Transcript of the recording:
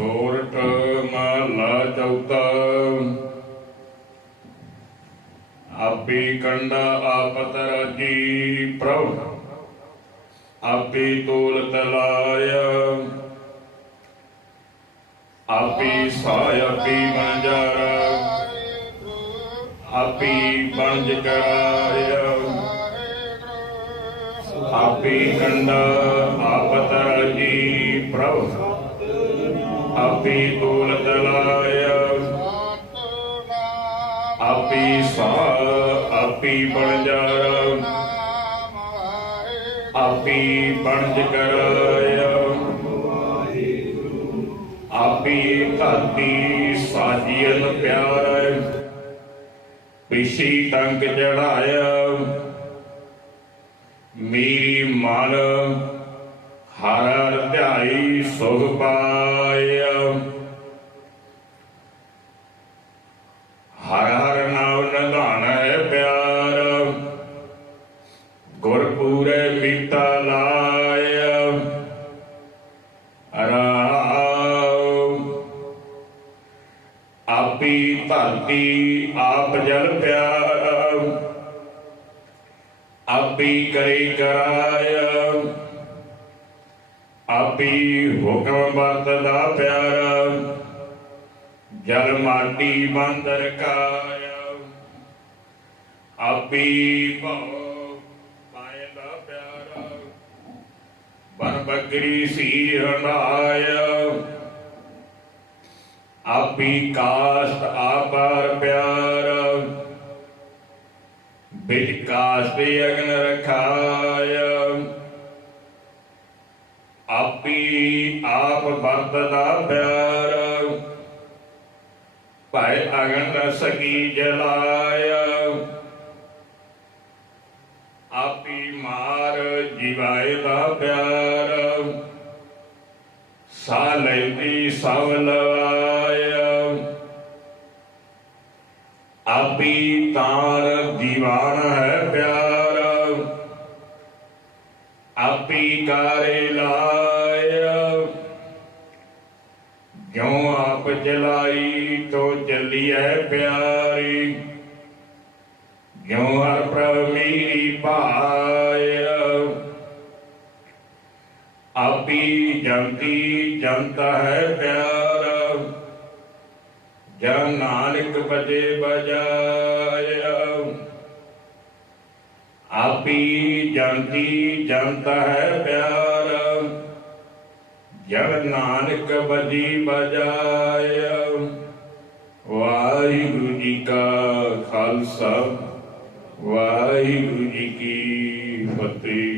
ਸੋਰਠ ਮਹਲਾ ਚੌਥਾ। ਆਪੀ ਕੰਡਾ ਆਪਤ ਰਾਜੀ ਪ੍ਰਭ। ਆਪੀ ਤੋਲ ਤਲਾਇਆ। ਆਪੀ ਸਾਇ ਆਪੀ ਮੰਜਾਰਾ ਆਪੀ ਬਣਜ ਕਰਾਇਆ। ਆਪੀ ਕੰਡਾ ਆਪਤ ਰਾਜੀ ਪ੍ਰਭ। ਆਪੇ ਤੋਲ ਤਲਾਇਆ। ਆਪੀ ਸਾ ਆਪੀ ਬਣਜਾਰਾ ਆਪੀ ਬਣਜ ਕਰਾਇਆ। ਆਪੀ ਧਰਤੀ ਸਾਜੀਨ ਪਿਆਰ। ਪਿਛੀ ਟੰਗ ਚੜਾਇਆ। ਮੇਰੀ ਮਨ ਹਰ ਧਿਆਈ ਸੁਖ ਪਾਇਆ। ਹਰ ਹਰ ਨਾਮ ਨਿਧਾਨ ਹੈ ਪਿਆਰ। ਗੁਰ ਪੂਰੇ ਮੀਤਾ ਲਾਇਆ। ਰਾਮ। ਆਪੀ ਧਰਤੀ ਆਪ ਜਲ ਪਿਆਰ। ਆਪੀ ਕਰੇ ਕਰਾਇਆ। ਆਪੀ ਹੁਕਮ ਵਰਤਦਾ ਪਿਆਰਾ। ਜਲ ਮਾਟੀ ਬੰਦਰ ਕਾਇਆ। ਆਪੀ ਭਉ ਪਾਇਦਾ ਪਿਆਰਾ। ਬਨ ਬਕਰੀ ਸੀ ਹੰਡਾਇਆ ਆਪੀ ਕਾਸ਼ਟ ਆਪਾਰ ਪਿਆਰਾ। ਬਿਜ ਕਾਸ਼ਟ ਅਗਨ ਰਖਾ ਆਪੀ ਆਪ ਦਾ ਪਿਆਰ ਭਾਇ ਅਗਨ ਨ ਸਕੀ ਜਲਾਇਆ ਆਪੀ ਮਾਰ ਜੀਵਾਏ ਦਾ ਪਿਆਰ। ਸਾ ਲੈਂਦੀ ਸਭ ਲਵਾਇਆ ਆਪੀ ਤਾਰ ਦੀਵਾਨ ਜਿਉ ਆਪ ਜਲਾਈ, ਤੋ ਚੱਲੀਐ ਪਿਆਰੀ? ਜਿਉ ਹਰ ਪ੍ਰਭ ਮੇਰੀ ਪਾਇਆ ਆਪੀ ਜੰਤੀ ਜਨਤਾ ਹੈ ਪਿਆਰਾ। ਜਨ ਨਾਨਕ ਬਜੇ ਬਜਾਇਆ ਆਪੀ ਜੰਤੀ ਜਨਤਾ ਹੈ ਪਿਆਰਾ। ਜਗ ਨਾਨਕ ਬਜੀ ਬਜਾਇ ਵਾਹਿਗੁਰੂ ਜੀ ਕਾ ਖਾਲਸਾ ਵਾਹਿਗੁਰੂ ਜੀ ਕੀ ਫਤਿਹ।